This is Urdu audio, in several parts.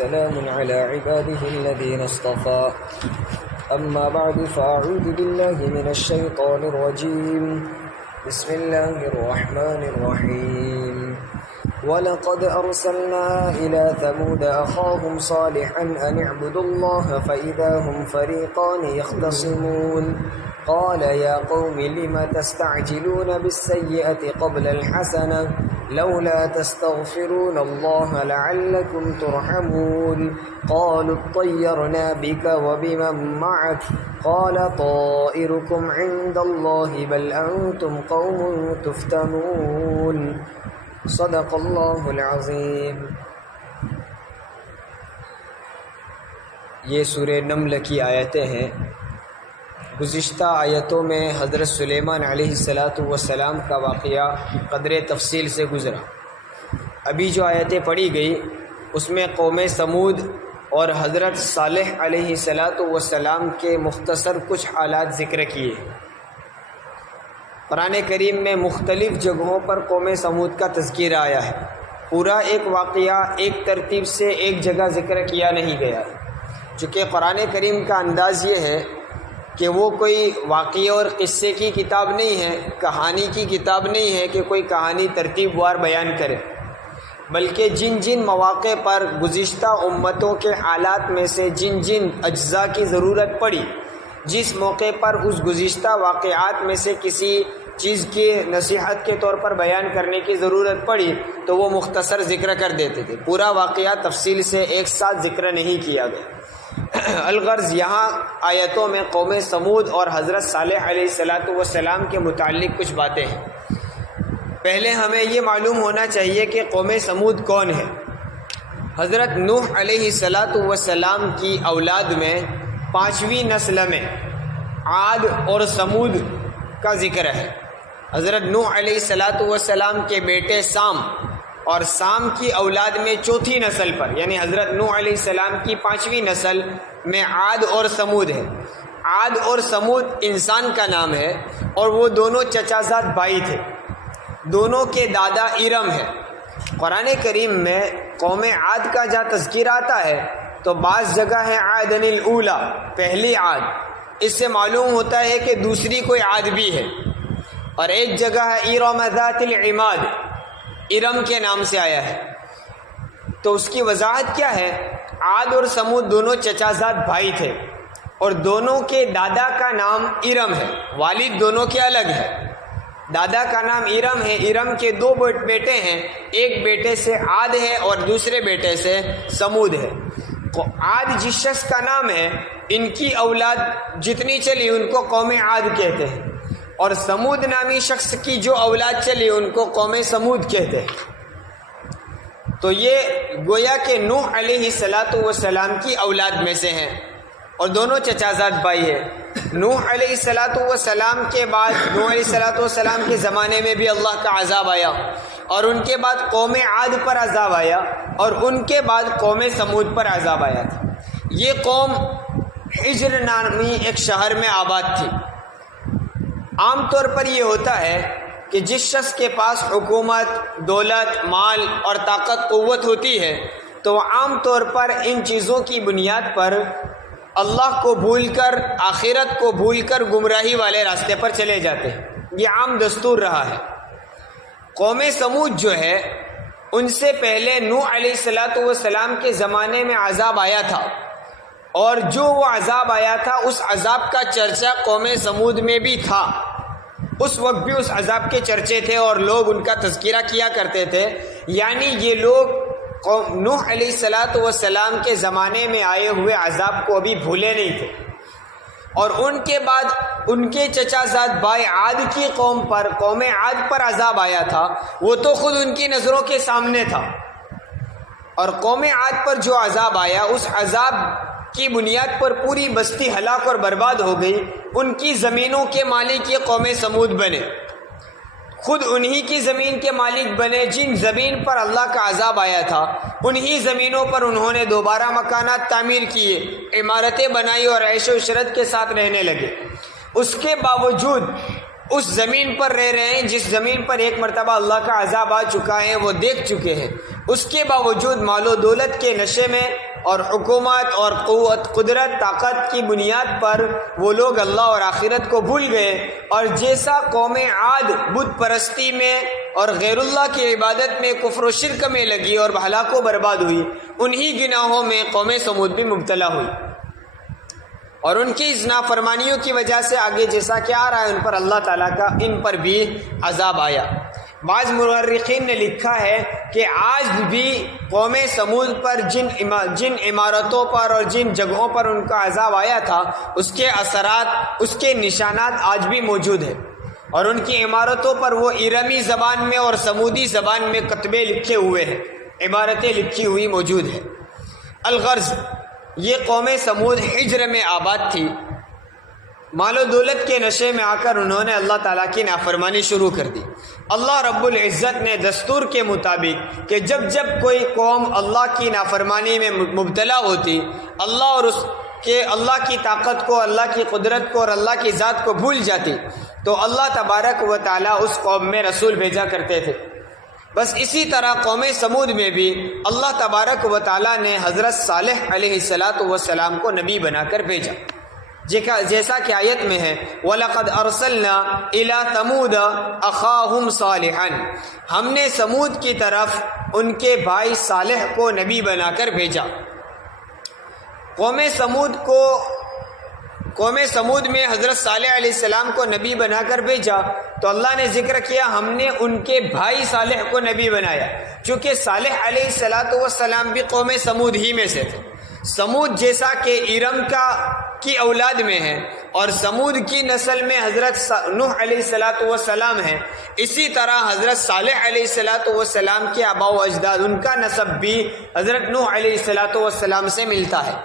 وسلام على عباده الذين اصطفى أما بعد فأعوذ بالله من الشيطان الرجيم بسم الله الرحمن الرحيم ولقد أرسلنا إلى ثمود أخاهم صالحا أن اعبدوا الله فإذا هم فريقان يختصمون قال يا قوم لم تستعجلون بالسيئة قبل الحسنة لولا تستغفرون الله لعلكم ترحمون قالوا اطيرنا بك وبمن معك قال طائركم عند الله بل أنتم قوم تفتنون صدق اللہ العظیم۔ یہ سورہ نمل کی آیتیں ہیں۔ گزشتہ آیتوں میں حضرت سلیمان علیہ السلام کا واقعہ قدر تفصیل سے گزرا۔ ابھی جو آیتیں پڑھی گئی اس میں قوم سمود اور حضرت صالح علیہ السلام کے مختصر کچھ حالات ذکر کیے۔ قرآن کریم میں مختلف جگہوں پر قوم سمود کا تذکیر آیا ہے۔ پورا ایک واقعہ ایک ترتیب سے ایک جگہ ذکر کیا نہیں گیا، چونکہ قرآن کریم کا انداز یہ ہے کہ وہ کوئی واقعے اور قصے کی کتاب نہیں ہے، کہانی کی کتاب نہیں ہے کہ کوئی کہانی ترتیب وار بیان کرے، بلکہ جن جن مواقع پر گزشتہ امتوں کے حالات میں سے جن جن اجزاء کی ضرورت پڑی، جس موقع پر اس گزشتہ واقعات میں سے کسی چیز کی نصیحت کے طور پر بیان کرنے کی ضرورت پڑی تو وہ مختصر ذکر کر دیتے تھے، پورا واقعہ تفصیل سے ایک ساتھ ذکر نہیں کیا گیا۔ الغرض یہاں آیتوں میں قوم سمود اور حضرت صالح علیہ السلام کے متعلق کچھ باتیں ہیں۔ پہلے ہمیں یہ معلوم ہونا چاہیے کہ قوم سمود کون ہے۔ حضرت نوح علیہ السلام کی اولاد میں 5ویں نسل میں عاد اور سمود کا ذکر ہے۔ حضرت نوح علیہ السلام کے بیٹے سام اور سام کی اولاد میں 4تھی نسل پر، یعنی حضرت نوح علیہ السلام کی 5ویں نسل میں عاد اور سمود ہے۔ عاد اور سمود انسان کا نام ہے اور وہ دونوں چچا زاد بھائی تھے، دونوں کے دادا ارم ہے۔ قرآن کریم میں قوم عاد کا جہاں تذکیر آتا ہے تو بعض جگہ ہے عادن الاولی، پہلی عاد، اس سے معلوم ہوتا ہے کہ دوسری کوئی عاد بھی ہے، اور ایک جگہ ہے ارم ذات العماد، ارم کے نام سے آیا ہے۔ تو اس کی وضاحت کیا ہے؟ عاد اور سمود دونوں چچا زاد بھائی تھے اور دونوں کے دادا کا نام ارم ہے، والد دونوں کے الگ ہے، دادا کا نام ارم ہے۔ ارم کے 2 بیٹے ہیں، ایک بیٹے سے عاد ہے اور دوسرے بیٹے سے سمود ہے۔ عاد جس شخص کا نام ہے، ان کی اولاد جتنی چلی ان کو قوم عاد کہتے ہیں، اور سمود نامی شخص کی جو اولاد چلی ان کو قوم سمود کہتے ہیں۔ تو یہ گویا کہ نوح علیہ السلام کی اولاد میں سے ہیں اور دونوں چچا زاد بھائی ہیں۔ نوح علیہ السلام کے بعد نوح علیہ السلام کے زمانے میں بھی اللہ کا عذاب آیا، اور ان کے بعد قوم عاد پر عذاب آیا، اور ان کے بعد قوم سمود پر عذاب آیا تھا۔ یہ قوم حجر نامی ایک شہر میں آباد تھی۔ عام طور پر یہ ہوتا ہے کہ جس شخص کے پاس حکومت، دولت، مال اور طاقت قوت ہوتی ہے تو عام طور پر ان چیزوں کی بنیاد پر اللہ کو بھول کر، آخرت کو بھول کر گمراہی والے راستے پر چلے جاتے ہیں۔ یہ عام دستور رہا ہے۔ قوم سمود جو ہے ان سے پہلے نوح علیہ السلام کے زمانے میں عذاب آیا تھا، اور جو وہ عذاب آیا تھا اس عذاب کا چرچا قوم سمود میں بھی تھا۔ اس وقت بھی اس عذاب کے چرچے تھے اور لوگ ان کا تذکرہ کیا کرتے تھے، یعنی یہ لوگ نوح علیہ السلام کے زمانے میں آئے ہوئے عذاب کو ابھی بھولے نہیں تھے۔ اور ان کے بعد ان کے چچا زاد بھائی عاد کی قوم عاد پر عذاب آیا تھا، وہ تو خود ان کی نظروں کے سامنے تھا، اور قوم عاد پر جو عذاب آیا اس عذاب کی بنیاد پر پوری بستی ہلاک اور برباد ہو گئی۔ ان کی زمینوں کے مالک یہ قوم سمود بنے، خود انہی کی زمین کے مالک بنے، جن زمین پر اللہ کا عذاب آیا تھا انہی زمینوں پر انہوں نے دوبارہ مکانات تعمیر کیے، عمارتیں بنائی اور عیش و عشرت کے ساتھ رہنے لگے۔ اس کے باوجود اس زمین پر رہ رہے ہیں جس زمین پر ایک مرتبہ اللہ کا عذاب آ چکا ہے، وہ دیکھ چکے ہیں، اس کے باوجود مال و دولت کے نشے میں اور حکومت اور قوت قدرت طاقت کی بنیاد پر وہ لوگ اللہ اور آخرت کو بھول گئے، اور جیسا قوم عاد بت پرستی میں اور غیر اللہ کی عبادت میں کفر و شرک میں لگی اور ہلاک و برباد ہوئی، انہی گناہوں میں قوم سمود بھی مبتلا ہوئی، اور ان کی اس نافرمانیوں کی وجہ سے آگے جیسا کہ آ رہا ہے ان پر اللہ تعالیٰ کا ان پر بھی عذاب آیا۔ بعض مورخین نے لکھا ہے کہ آج بھی قوم سمود پر جن عمارتوں پر اور جن جگہوں پر ان کا عذاب آیا تھا، اس کے اثرات، اس کے نشانات آج بھی موجود ہیں، اور ان کی عمارتوں پر وہ ارمی زبان میں اور سمودی زبان میں کتبے لکھے ہوئے ہیں، عبارتیں لکھی ہوئی موجود ہیں۔ الغرض یہ قوم سمود حجر میں آباد تھی، مال و دولت کے نشے میں آ کر انہوں نے اللہ تعالیٰ کی نافرمانی شروع کر دی۔ اللہ رب العزت نے دستور کے مطابق کہ جب جب کوئی قوم اللہ کی نافرمانی میں مبتلا ہوتی، اللہ کی طاقت کو، اللہ کی قدرت کو اور اللہ کی ذات کو بھول جاتی، تو اللہ تبارک و تعالیٰ اس قوم میں رسول بھیجا کرتے تھے۔ بس اسی طرح قوم سمود میں بھی اللہ تبارک و تعالیٰ نے حضرت صالح علیہ السلام کو نبی بنا کر بھیجا، جیسا کہ آیت میں ہے وَلَقَدْ أَرْسَلْنَا إِلَىٰ ثَمُودَ أَخَاهُمْ صَالِحًا، ہم نے سمود کی طرف ان کے بھائی صالح کو نبی بنا کر بھیجا۔ قوم سمود میں حضرت صالح علیہ السلام کو نبی بنا کر بھیجا، تو اللہ نے ذکر کیا ہم نے ان کے بھائی صالح کو نبی بنایا، چونکہ صالح علیہ السلام بھی قوم سمود ہی میں سے تھے۔ سمود جیسا کہ ارم کی اولاد میں ہے اور سمود کی نسل میں حضرت نوح علیہ السلام ہے، اسی طرح حضرت صالح علیہ السلام کے آباء و اجداد، ان کا نسب بھی حضرت نوح علیہ السلام سے ملتا ہے،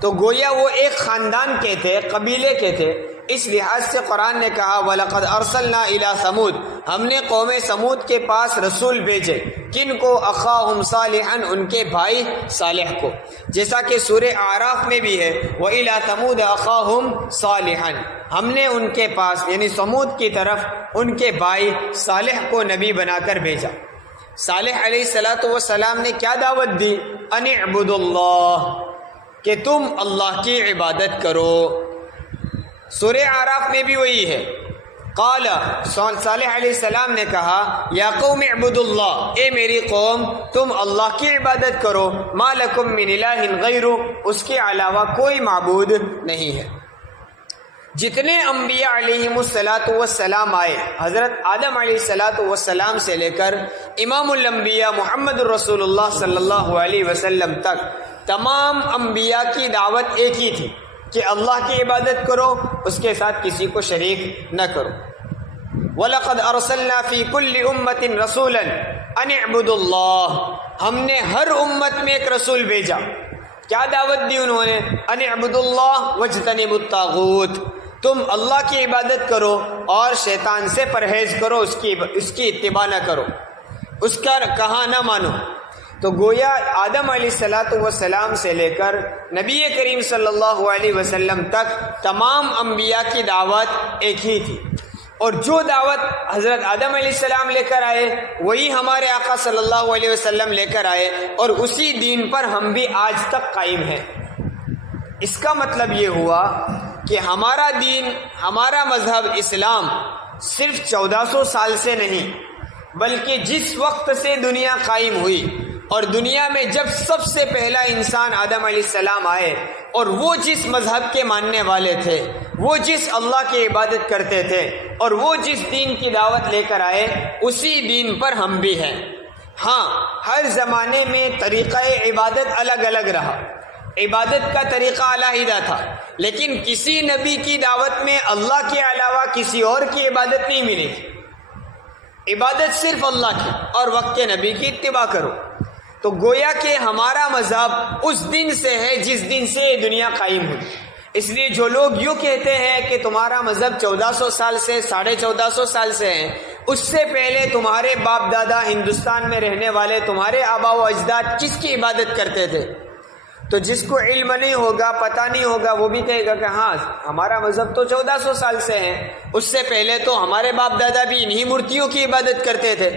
تو گویا وہ ایک خاندان کے تھے، قبیلے کے تھے۔ اس لحاظ سے قرآن نے کہا وَلَقَدْ أَرْسَلْنَا إِلَىٰ ثَمُودَ، ہم نے قوم سمود کے پاس رسول بھیجے، کن کو؟ أَخَاهُمْ صَالِحًا، ان کے بھائی صالح کو، جیسا کہ سورہ اعراف میں بھی ہے وَإِلَىٰ ثَمُودَ أَخَاهُمْ صَالِحًا، ہم نے ان کے پاس یعنی سمود کی طرف ان کے بھائی صالح کو نبی بنا کر بھیجا۔ صالح علیہ السلام نے کیا دعوت دی؟ أَنِ اعْبُدُوا اللَّهَ، کہ تم اللہ کی عبادت کرو۔ سورہ اعراف میں بھی وہی ہے، قال صالح علیہ السلام نے کہا یا قوم اعبدوا اللہ، اے میری قوم تم اللہ کی عبادت کرو، ما لکم من الہ غیرہ، اس کے علاوہ کوئی معبود نہیں ہے۔ جتنے انبیاء علیہم السلام آئے، حضرت آدم علیہ السلام سے لے کر امام الانبیاء محمد الرسول اللہ صلی اللہ علیہ وسلم تک، تمام انبیاء کی دعوت ایک ہی تھی کہ اللہ کی عبادت کرو، اس کے ساتھ کسی کو شریک نہ کرو۔ وَلَقَدْ أَرْسَلْنَا فِي كُلِّ أُمَّةٍ رَسُولًا أَنِ اعْبُدُوا اللَّهَ، ہم نے ہر امت میں ایک رسول بھیجا۔ کیا دعوت دی انہوں نے؟ أَنِ اعْبُدُوا اللَّهَ وَاجْتَنِبُوا الطَّاغُوتَ، تم اللہ کی عبادت کرو اور شیطان سے پرہیز کرو، اس کی اتباع نہ کرو، اس کا کہا نہ مانو۔ تو گویا آدم علیہ السلام سے لے کر نبی کریم صلی اللہ علیہ وسلم تک تمام انبیاء کی دعوت ایک ہی تھی، اور جو دعوت حضرت آدم علیہ السلام لے کر آئے وہی ہمارے آقا صلی اللہ علیہ وسلم لے کر آئے، اور اسی دین پر ہم بھی آج تک قائم ہیں۔ اس کا مطلب یہ ہوا کہ ہمارا دین، ہمارا مذہب اسلام صرف 1400 سال سے نہیں، بلکہ جس وقت سے دنیا قائم ہوئی اور دنیا میں جب سب سے پہلا انسان آدم علیہ السلام آئے، اور وہ جس مذہب کے ماننے والے تھے، وہ جس اللہ کی عبادت کرتے تھے، اور وہ جس دین کی دعوت لے کر آئے، اسی دین پر ہم بھی ہیں۔ ہاں، ہر زمانے میں طریقہ عبادت الگ الگ رہا، عبادت کا طریقہ علیحدہ تھا، لیکن کسی نبی کی دعوت میں اللہ کے علاوہ کسی اور کی عبادت نہیں ملی تھی۔ عبادت صرف اللہ کی اور وقت کے نبی کی اتباع کرو۔ تو گویا کہ ہمارا مذہب اس دن سے ہے جس دن سے یہ دنیا قائم ہوئی۔ اس لیے جو لوگ یوں کہتے ہیں کہ تمہارا مذہب 1400 سال سے 1450 سال سے ہے، اس سے پہلے تمہارے باپ دادا ہندوستان میں رہنے والے تمہارے آبا و اجداد کس کی عبادت کرتے تھے، تو جس کو علم نہیں ہوگا، پتہ نہیں ہوگا، وہ بھی کہے گا کہ ہاں ہمارا مذہب تو 1400 سال سے ہے، اس سے پہلے تو ہمارے باپ دادا بھی انہی مورتیوں کی عبادت کرتے تھے۔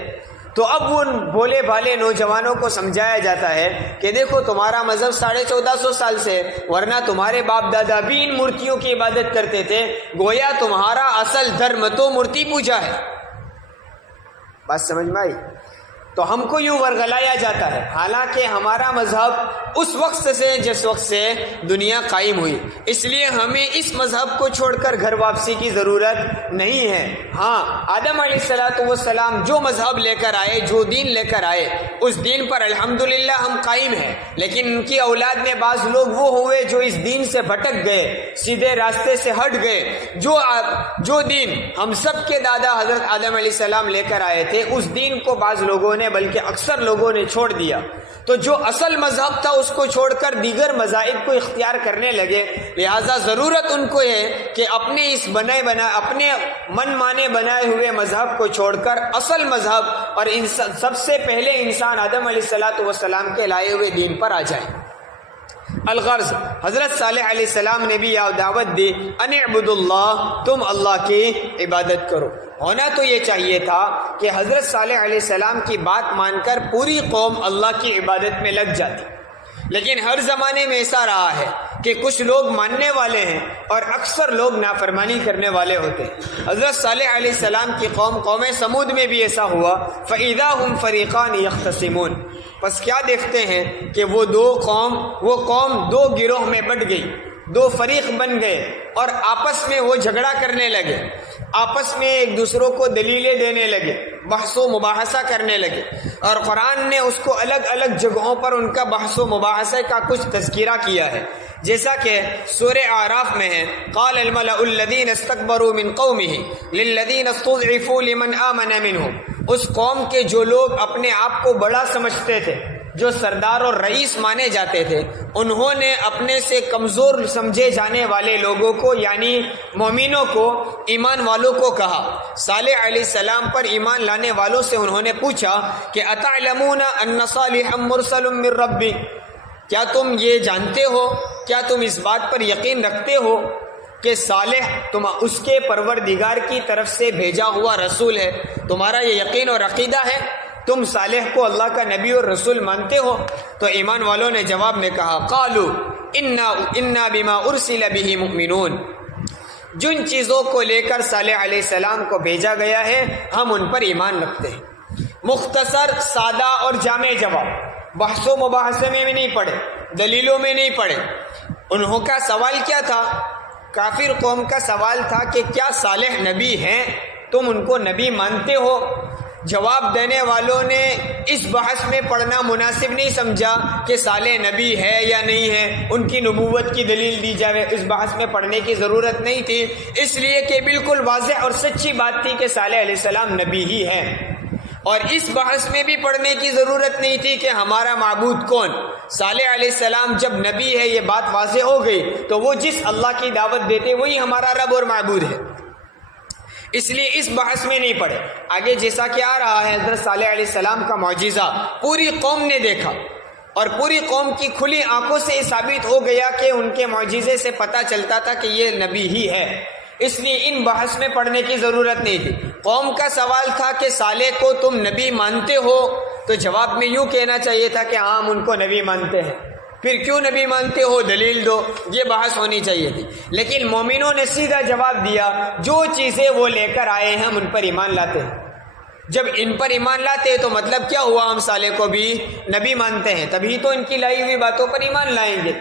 تو اب ان بولے بھالے نوجوانوں کو سمجھایا جاتا ہے کہ دیکھو تمہارا مذہب 1450 سال سے، ورنہ تمہارے باپ دادا بھی ان مورتیوں کی عبادت کرتے تھے، گویا تمہارا اصل دھرم تو مورتی پوجا ہے۔ بات سمجھ میں آئی؟ تو ہم کو یوں ورگلایا جاتا ہے، حالانکہ ہمارا مذہب اس وقت سے جس وقت سے دنیا قائم ہوئی، اس لیے ہمیں اس مذہب کو چھوڑ کر گھر واپسی کی ضرورت نہیں ہے۔ ہاں، آدم علیہ السلام جو مذہب لے کر آئے، جو دین لے کر آئے، اس دین پر الحمدللہ ہم قائم ہیں، لیکن ان کی اولاد میں بعض لوگ وہ ہوئے جو اس دین سے بھٹک گئے، سیدھے راستے سے ہٹ گئے۔ جو دین ہم سب کے دادا حضرت آدم علیہ السلام لے کر آئے تھے، اس دین کو بعض لوگوں نے بلکہ اکثر لوگوں نے چھوڑ دیا، تو جو اصل مذہب تھا اس کو چھوڑ کر دیگر مذاہب کو اختیار کرنے لگے۔ لہٰذا ضرورت ان کو ہے کہ اپنے اس اپنے من مانے بنائے ہوئے مذہب کو چھوڑ کر اصل مذہب اور سب سے پہلے انسان آدم علیہ السلام کے لائے ہوئے دین پر آ جائے۔ الغرض، حضرت صالح علیہ السلام نے بھی یہ دعوت دی، ان اعبدوا اللہ، تم اللہ کی عبادت کرو۔ ہونا تو یہ چاہیے تھا کہ حضرت صالح علیہ السلام کی بات مان کر پوری قوم اللہ کی عبادت میں لگ جاتی، لیکن ہر زمانے میں ایسا رہا ہے کہ کچھ لوگ ماننے والے ہیں اور اکثر لوگ نافرمانی کرنے والے ہوتے ہیں۔ حضرت صالح علیہ السلام کی قوم سمود میں بھی ایسا ہوا، فَإِذَا هُمْ فَرِيقَانِ يَخْتَصِمُونَ، پس کیا دیکھتے ہیں کہ وہ قوم دو گروہ میں بٹ گئی، دو فریق بن گئے اور آپس میں وہ جھگڑا کرنے لگے، آپس میں ایک دوسروں کو دلیلیں دینے لگے، بحث و مباحثہ کرنے لگے، اور قرآن نے اس کو الگ الگ جگہوں پر ان کا بحث و مباحثے کا کچھ تذکرہ کیا ہے، جیسا کہ سورہ اعراف میں ہے، قال الملأ الذین استکبروا من قومہ للذین استضعفوا لمن آمن منہم، اس قوم کے جو لوگ اپنے آپ کو بڑا سمجھتے تھے، جو سردار اور رئیس مانے جاتے تھے، انہوں نے اپنے سے کمزور سمجھے جانے والے لوگوں کو یعنی مومنوں کو، ایمان والوں کو کہا۔ صالح علیہ السلام پر ایمان لانے والوں سے انہوں نے پوچھا کہ اتعلمون ان صالحا مرسل من ربی، کیا تم یہ جانتے ہو، کیا تم اس بات پر یقین رکھتے ہو کہ صالح اس کے پروردگار کی طرف سے بھیجا ہوا رسول ہے؟ تمہارا یہ یقین اور عقیدہ ہے؟ تم صالح کو اللہ کا نبی اور رسول مانتے ہو؟ تو ایمان والوں نے جواب میں کہا، قالوا انا بما ارسل به مؤمنون، جن چیزوں کو لے کر صالح علیہ السلام کو بھیجا گیا ہے ہم ان پر ایمان رکھتے ہیں۔ مختصر، سادہ اور جامع جواب، بحث و مباحثے میں بھی نہیں پڑے، دلیلوں میں نہیں پڑے۔ انہوں کا سوال کیا تھا؟ کافر قوم کا سوال تھا کہ کیا صالح نبی ہیں؟ تم ان کو نبی مانتے ہو؟ جواب دینے والوں نے اس بحث میں پڑھنا مناسب نہیں سمجھا کہ صالح نبی ہے یا نہیں ہے، ان کی نبوت کی دلیل دی جائے، اس بحث میں پڑھنے کی ضرورت نہیں تھی، اس لیے کہ بالکل واضح اور سچی بات تھی کہ صالح علیہ السلام نبی ہی ہے، اور اس بحث میں بھی پڑھنے کی ضرورت نہیں تھی کہ ہمارا معبود کون۔ صالح علیہ السلام جب نبی ہے یہ بات واضح ہو گئی، تو وہ جس اللہ کی دعوت دیتے وہی ہمارا رب اور معبود ہے، اس لیے اس بحث میں نہیں پڑے۔ آگے جیسا کہ آ رہا ہے، حضرت صالح علیہ السلام کا معجزہ پوری قوم نے دیکھا، اور پوری قوم کی کھلی آنکھوں سے یہ ثابت ہو گیا کہ ان کے معجزے سے پتہ چلتا تھا کہ یہ نبی ہی ہے، اس لیے ان بحث میں پڑھنے کی ضرورت نہیں تھی۔ قوم کا سوال تھا کہ صالح کو تم نبی مانتے ہو؟ تو جواب میں یوں کہنا چاہیے تھا کہ ہم ان کو نبی مانتے ہیں۔ پھر کیوں نبی مانتے ہو؟ دلیل دو، یہ بحث ہونی چاہیے تھی، لیکن مومنوں نے سیدھا جواب دیا، جو چیزیں وہ لے کر آئے ہیں ہم ان پر ایمان لاتے ہیں۔ جب ان پر ایمان لاتے ہیں تو مطلب کیا ہوا؟ ہم صالح کو بھی نبی مانتے ہیں، تبھی تو ان کی لائی ہوئی باتوں پر ایمان لائیں گے۔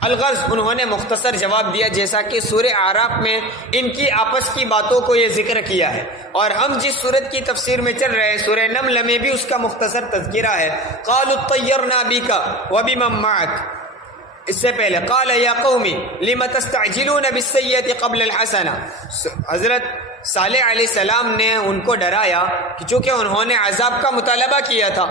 الغرض، انہوں نے مختصر جواب دیا، جیسا کہ سورہ اعراف میں ان کی آپس کی باتوں کو یہ ذکر کیا ہے، اور ہم جس سورت کی تفسیر میں چل رہے ہیں سورہ نمل میں بھی اس کا مختصر تذکرہ ہے۔ قالوا اطیرنا بک وبمن معک، اس سے پہلے قال یا قوم لم تستعجلون بالسیئۃ قبل الحسنہ، حضرت صالح علیہ السلام نے ان کو ڈرایا کہ چونکہ انہوں نے عذاب کا مطالبہ کیا تھا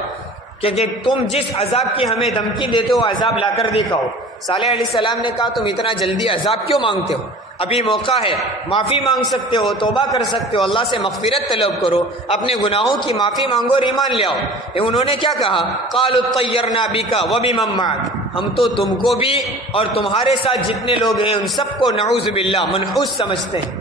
کہ تم جس عذاب کی ہمیں دھمکی دیتے ہو عذاب لا کر دکھاؤ۔ صالح علیہ السلام نے کہا تم اتنا جلدی عذاب کیوں مانگتے ہو؟ ابھی موقع ہے، معافی مانگ سکتے ہو، توبہ کر سکتے ہو، اللہ سے مغفرت طلب کرو، اپنے گناہوں کی معافی مانگو اور ایمان لے آؤ۔ انہوں نے کیا کہا؟ قالوا اطیرنا بک وبمن معک، ہم تو تم کو بھی اور تمہارے ساتھ جتنے لوگ ہیں ان سب کو نعوذ باللہ منحوس سمجھتے ہیں۔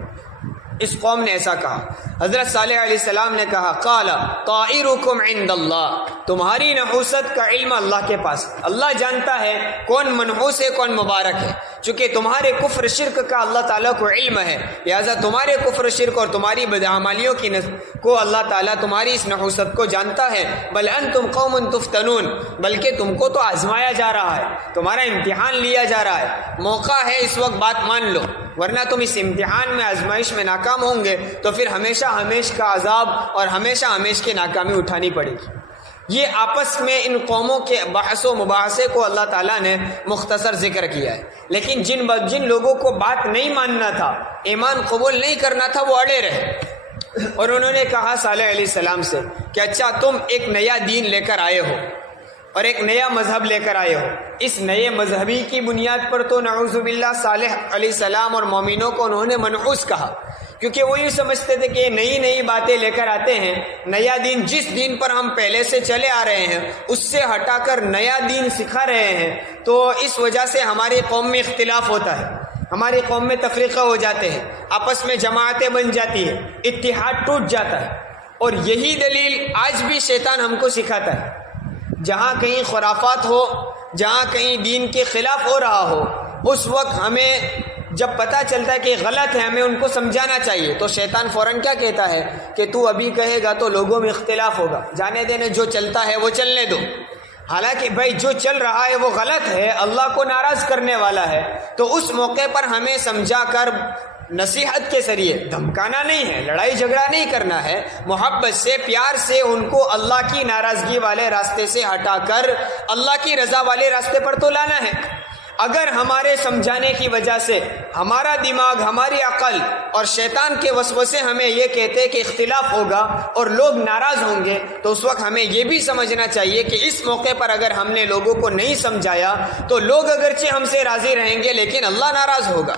اس قوم نے ایسا کہا۔ حضرت صالح علیہ السلام نے کہا قال طائرکم عند اللہ، تمہاری نحوست کا علم اللہ کے پاس، اللہ جانتا ہے کون منحوس ہے کون مبارک ہے، چونکہ تمہارے کفر شرک کا اللہ تعالیٰ کو علم ہے، لہٰذا تمہارے کفر شرک اور تمہاری بدعمالیوں کو اللہ تعالیٰ تمہاری اس نحوست کو جانتا ہے۔ بل انتم قوم تفتنون، بلکہ تم کو تو آزمایا جا رہا ہے، تمہارا امتحان لیا جا رہا ہے، موقع ہے اس وقت بات مان لو، ورنہ تم اس امتحان میں آزمائش میں ناکام ہوں گے تو پھر ہمیشہ ہمیش کا عذاب اور ہمیشہ ہمیش کی ناکامی اٹھانی پڑے گی۔ یہ آپس میں ان قوموں کے بحث و مباحثے کو اللہ تعالیٰ نے مختصر ذکر کیا ہے، لیکن جن لوگوں کو بات نہیں ماننا تھا، ایمان قبول نہیں کرنا تھا، وہ اڑے رہے، اور انہوں نے کہا صالح علیہ السلام سے کہ اچھا تم ایک نیا دین لے کر آئے ہو اور ایک نیا مذہب لے کر آئے ہو، اس نئے مذہبی کی بنیاد پر تو نعوذ باللہ صالح علیہ السلام اور مومنوں کو انہوں نے منحوس کہا، کیونکہ وہ یہ سمجھتے تھے کہ نئی باتیں لے کر آتے ہیں، نیا دین جس دین پر ہم پہلے سے چلے آ رہے ہیں اس سے ہٹا کر نیا دین سکھا رہے ہیں، تو اس وجہ سے ہماری قوم میں اختلاف ہوتا ہے، ہماری قوم میں تفریقہ ہو جاتے ہیں، آپس میں جماعتیں بن جاتی ہیں، اتحاد ٹوٹ جاتا ہے۔ اور یہی دلیل آج بھی شیطان ہم کو سکھاتا ہے، جہاں کہیں خرافات ہو، جہاں کہیں دین کے خلاف ہو رہا ہو، اس وقت ہمیں جب پتہ چلتا ہے کہ غلط ہے ہمیں ان کو سمجھانا چاہیے، تو شیطان فوراً کیا کہتا ہے کہ تو ابھی کہے گا تو لوگوں میں اختلاف ہوگا، جانے دینے، جو چلتا ہے وہ چلنے دو۔ حالانکہ بھائی جو چل رہا ہے وہ غلط ہے، اللہ کو ناراض کرنے والا ہے، تو اس موقع پر ہمیں سمجھا کر نصیحت کے ذریعے، دھمکانا نہیں ہے، لڑائی جھگڑا نہیں کرنا ہے، محبت سے پیار سے ان کو اللہ کی ناراضگی والے راستے سے ہٹا کر اللہ کی رضا والے راستے پر تو لانا ہے۔ اگر ہمارے سمجھانے کی وجہ سے ہمارا دماغ، ہماری عقل اور شیطان کے وسوسے ہمیں یہ کہتے کہ اختلاف ہوگا اور لوگ ناراض ہوں گے، تو اس وقت ہمیں یہ بھی سمجھنا چاہیے کہ اس موقع پر اگر ہم نے لوگوں کو نہیں سمجھایا تو لوگ اگرچہ ہم سے راضی رہیں گے لیکن اللہ ناراض ہوگا،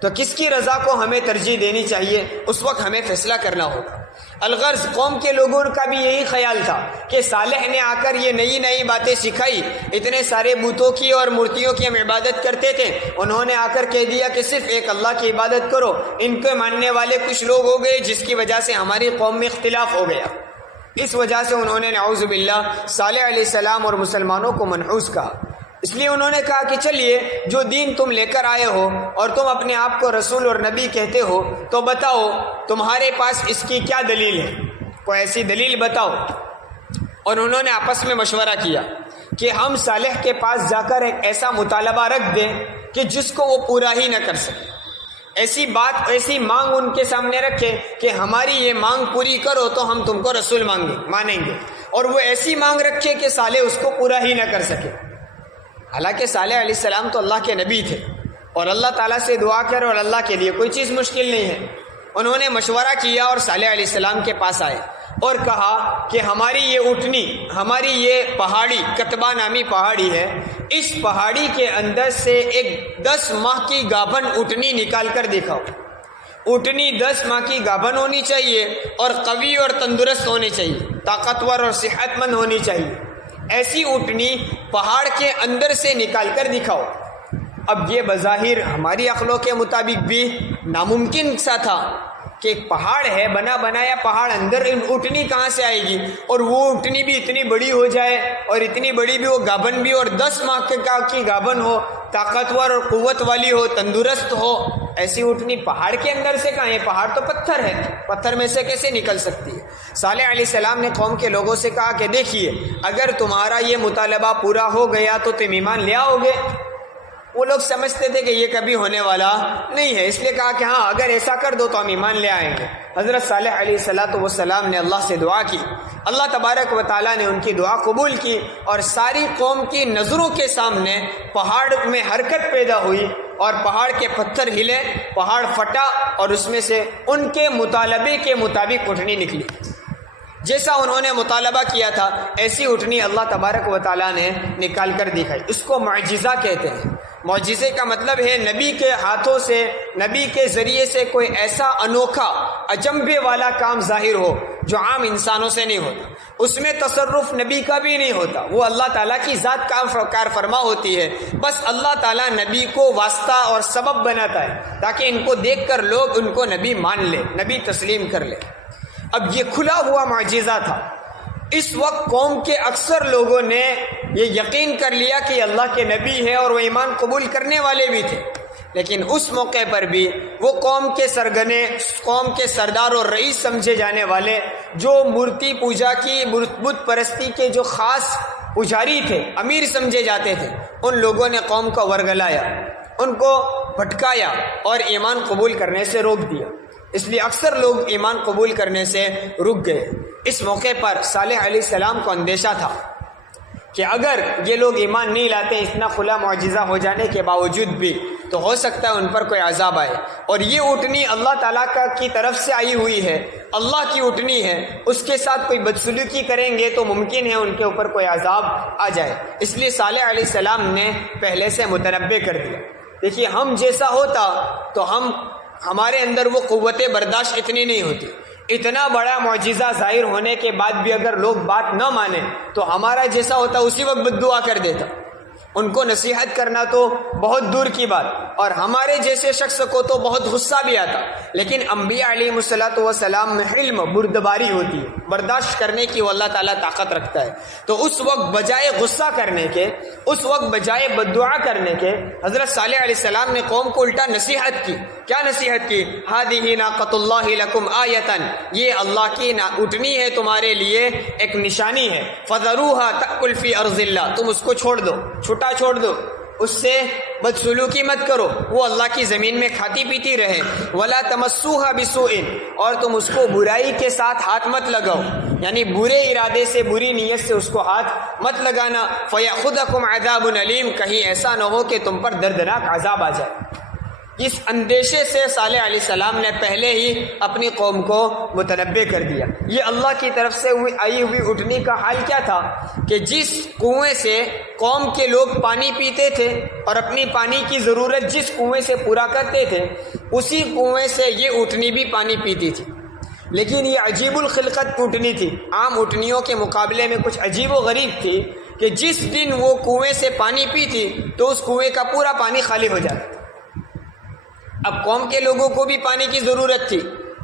تو کس کی رضا کو ہمیں ترجیح دینی چاہیے، اس وقت ہمیں فیصلہ کرنا ہوگا۔ الغرض قوم کے لوگوں کا بھی یہی خیال تھا کہ صالح نے آ کر یہ نئی باتیں سکھائی، اتنے سارے بتوں کی اور مورتیوں کی ہم عبادت کرتے تھے، انہوں نے آ کر کہہ دیا کہ صرف ایک اللہ کی عبادت کرو، ان کے ماننے والے کچھ لوگ ہو گئے جس کی وجہ سے ہماری قوم میں اختلاف ہو گیا۔ اس وجہ سے انہوں نے نعوذ باللہ صالح علیہ السلام اور مسلمانوں کو منحوس کہا، اس لیے انہوں نے کہا کہ چلیے جو دین تم لے کر آئے ہو اور تم اپنے آپ کو رسول اور نبی کہتے ہو تو بتاؤ تمہارے پاس اس کی کیا دلیل ہے، کوئی ایسی دلیل بتاؤ۔ اور انہوں نے آپس میں مشورہ کیا کہ ہم صالح کے پاس جا کر ایک ایسا مطالبہ رکھ دیں کہ جس کو وہ پورا ہی نہ کر سکے، ایسی مانگ ان کے سامنے رکھے کہ ہماری یہ مانگ پوری کرو تو ہم تم کو رسول مانیں گے، اور وہ ایسی مانگ رکھے کہ صالح اس کو پورا ہی نہ کر سکے۔ حالانکہ صالح علیہ السلام تو اللہ کے نبی تھے اور اللہ تعالیٰ سے دعا کرو اور اللہ کے لیے کوئی چیز مشکل نہیں ہے۔ انہوں نے مشورہ کیا اور صالح علیہ السلام کے پاس آئے اور کہا کہ ہماری یہ اٹھنی، ہماری یہ پہاڑی، کتبہ نامی پہاڑی ہے، اس پہاڑی کے اندر سے ایک 10 ماہ کی گابھن اٹھنی نکال کر دکھاؤ۔ اٹھنی 10 ماہ کی گابھن ہونی چاہیے اور قوی اور تندرست ہونی چاہیے، طاقتور اور صحت مند ہونی چاہیے، ایسی اٹھنی پہاڑ کے اندر سے نکال کر دکھاؤ۔ اب یہ بظاہر ہماری عقلوں کے مطابق بھی ناممکن سا تھا کہ ایک پہاڑ ہے، بنا بنایا پہاڑ، اندر اٹھنی کہاں سے آئے گی، اور وہ اٹھنی بھی اتنی بڑی ہو جائے اور اتنی بڑی بھی وہ گابھن بھی، اور 10 ماہ کی گابھن ہو، طاقتور اور قوت والی ہو، تندرست ہو، ایسی اٹھنی پہاڑ کے اندر سے کہاں ہے؟ پہاڑ تو پتھر ہے، پتھر میں سے کیسے نکل سکتی ہے؟ صالح علیہ السلام نے قوم کے لوگوں سے کہا کہ دیکھیے اگر تمہارا یہ مطالبہ پورا ہو گیا تو تم ایمان لے آؤ گے۔ وہ لوگ سمجھتے تھے کہ یہ کبھی ہونے والا نہیں ہے، اس لیے کہا کہ ہاں اگر ایسا کر دو تو ہم ایمان لے آئیں گے۔ حضرت صالح علیہ السلام نے اللہ سے دعا کی، اللہ تبارک و تعالیٰ نے ان کی دعا قبول کی، اور ساری قوم کی نظروں کے سامنے پہاڑ میں حرکت پیدا ہوئی اور پہاڑ کے پتھر ہلے، پہاڑ پھٹا اور اس میں سے ان کے مطالبے کے مطابق اٹھنی نکلی۔ جیسا انہوں نے مطالبہ کیا تھا ایسی اٹھنی اللہ تبارک و تعالیٰ نے نکال کر دکھائی۔ اس کو معجزہ کہتے ہیں۔ معجزے کا مطلب ہے نبی کے ہاتھوں سے، نبی کے ذریعے سے کوئی ایسا انوکھا، اجنبے والا کام ظاہر ہو جو عام انسانوں سے نہیں ہوتا، اس میں تصرف نبی کا بھی نہیں ہوتا، وہ اللہ تعالیٰ کی ذات کار فرما ہوتی ہے، بس اللہ تعالیٰ نبی کو واسطہ اور سبب بناتا ہے تاکہ ان کو دیکھ کر لوگ ان کو نبی مان لے، نبی تسلیم کر لے۔ اب یہ کھلا ہوا معجزہ تھا، اس وقت قوم کے اکثر لوگوں نے یہ یقین کر لیا کہ اللہ کے نبی ہے اور وہ ایمان قبول کرنے والے بھی تھے، لیکن اس موقع پر بھی وہ قوم کے سرگنے، قوم کے سردار اور رئیس سمجھے جانے والے، جو مورتی پوجا کی، بت پرستی کے جو خاص پجاری تھے، امیر سمجھے جاتے تھے، ان لوگوں نے قوم کو ورگلایا، ان کو بھٹکایا اور ایمان قبول کرنے سے روک دیا، اس لیے اکثر لوگ ایمان قبول کرنے سے رک گئے۔ اس موقع پر صالح علیہ السلام کو اندیشہ تھا کہ اگر یہ لوگ ایمان نہیں لاتے اتنا کھلا معجزہ ہو جانے کے باوجود بھی، تو ہو سکتا ہے ان پر کوئی عذاب آئے، اور یہ اٹھنی اللہ تعالیٰ کی طرف سے آئی ہوئی ہے، اللہ کی اٹھنی ہے، اس کے ساتھ کوئی بدسلوکی کریں گے تو ممکن ہے ان کے اوپر کوئی عذاب آ جائے، اس لیے صالح علیہ السلام نے پہلے سے متنبع کر دیا۔ دیکھیے ہم جیسا ہوتا تو ہمارے اندر وہ قوت برداشت اتنی نہیں ہوتی، اتنا بڑا معجزہ ظاہر ہونے کے بعد بھی اگر لوگ بات نہ مانیں تو ہمارا جیسا ہوتا اسی وقت بد دعا کر دیتا، ان کو نصیحت کرنا تو بہت دور کی بات، اور ہمارے جیسے شخص کو تو بہت غصہ بھی آتا، لیکن انبیاء علیہ الصلوۃ والسلام میں علم، بردباری ہوتی ہے، برداشت کرنے کی وہ اللہ تعالیٰ طاقت رکھتا ہے، تو اس وقت بجائے غصہ کرنے کے، اس وقت بجائے بد دعا کرنے کے، حضرت صالح علیہ السلام نے قوم کو الٹا نصیحت کی۔ کیا نصیحت کی؟ ہذہ ناقۃ اللہ لکم آیۃ، یہ اللہ کی اٹھنی ہے تمہارے لیے ایک نشانی ہے، فذروھا تأکل فی ارض اللہ، تم اس کو چھوڑ دو، چھٹا چھوڑ دو، اس سے بدسلوکی مت کرو، وہ اللہ کی زمین میں کھاتی پیتی رہے، ولا تمسوھا بسوء، اور تم اس کو برائی کے ساتھ ہاتھ مت لگاؤ، یعنی برے ارادے سے، بری نیت سے اس کو ہاتھ مت لگانا، فیأخذکم عذاب علیم، کہیں ایسا نہ ہو کہ تم پر دردناک عذاب آ جائے۔ اس اندیشے سے صالح علیہ السلام نے پہلے ہی اپنی قوم کو متنبع کر دیا۔ یہ اللہ کی طرف سے آئی ہوئی اٹھنی کا حال کیا تھا کہ جس کنویں سے قوم کے لوگ پانی پیتے تھے اور اپنی پانی کی ضرورت جس کنویں سے پورا کرتے تھے، اسی کنویں سے یہ اٹھنی بھی پانی پیتی تھی، لیکن یہ عجیب الخلقت اٹھنی تھی، عام اٹھنیوں کے مقابلے میں کچھ عجیب و غریب تھی کہ جس دن وہ کنویں سے پانی پیتی تو اس کنویں کا پورا پانی خالی ہو جاتا۔ اب قوم کے لوگوں کو بھی پانی کی ضرورت تھی،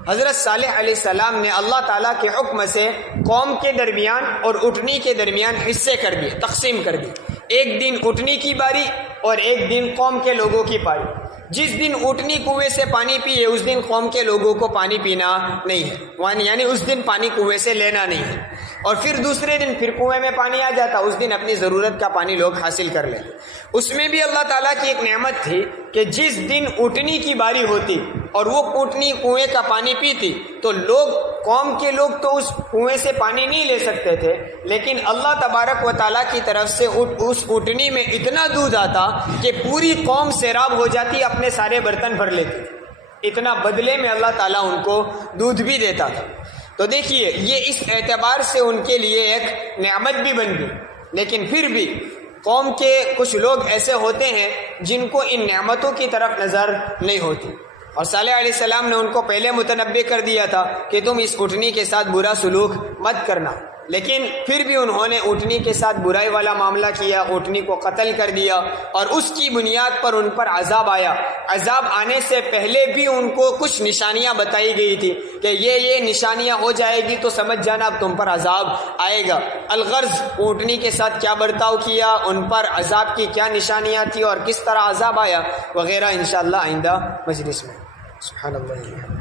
حضرت صالح علیہ السلام نے اللہ تعالیٰ کے حکم سے قوم کے درمیان اور اٹھنی کے درمیان حصے کر دیے، تقسیم کر دیے، ایک دن اٹھنی کی باری اور ایک دن قوم کے لوگوں کی باری۔ جس دن اٹھنی کنویں سے پانی پیے اس دن قوم کے لوگوں کو پانی پینا نہیں ہے، یعنی اس دن پانی کنویں سے لینا نہیں ہے، اور پھر دوسرے دن پھر کنویں میں پانی آ جاتا، اس دن اپنی ضرورت کا پانی لوگ حاصل کر لیتے۔ اس میں بھی اللہ تعالیٰ کی ایک نعمت تھی کہ جس دن اٹھنی کی باری ہوتی اور وہ اٹھنی کنویں کا پانی پیتی تو لوگ، قوم کے لوگ تو اس کنویں سے پانی نہیں لے سکتے تھے، لیکن اللہ تبارک و تعالیٰ کی طرف سے اس اٹھنی میں اتنا دودھ آتا کہ پوری قوم سیراب ہو جاتی، اپنے سارے برتن بھر لیتی، اتنا بدلے میں اللہ تعالیٰ ان کو دودھ بھی دیتا تھا۔ تو دیکھیے یہ اس اعتبار سے ان کے لیے ایک نعمت بھی بن گئی، لیکن پھر بھی قوم کے کچھ لوگ ایسے ہوتے ہیں جن کو ان نعمتوں کی طرف نظر نہیں ہوتی، اور صالح علیہ السلام نے ان کو پہلے متنبع کر دیا تھا کہ تم اس اٹھنی کے ساتھ برا سلوک مت کرنا، لیکن پھر بھی انہوں نے اٹھنی کے ساتھ برائی والا معاملہ کیا، اٹھنی کو قتل کر دیا، اور اس کی بنیاد پر ان پر عذاب آیا۔ عذاب آنے سے پہلے بھی ان کو کچھ نشانیاں بتائی گئی تھی کہ یہ نشانیاں ہو جائے گی تو سمجھ جانا اب تم پر عذاب آئے گا۔ الغرض اٹھنی کے ساتھ کیا برتاؤ کیا، ان پر عذاب کی کیا نشانیاں تھی اور کس طرح عذاب آیا وغیرہ انشاءاللہ آئندہ مجلس میں۔ سبحان اللہ۔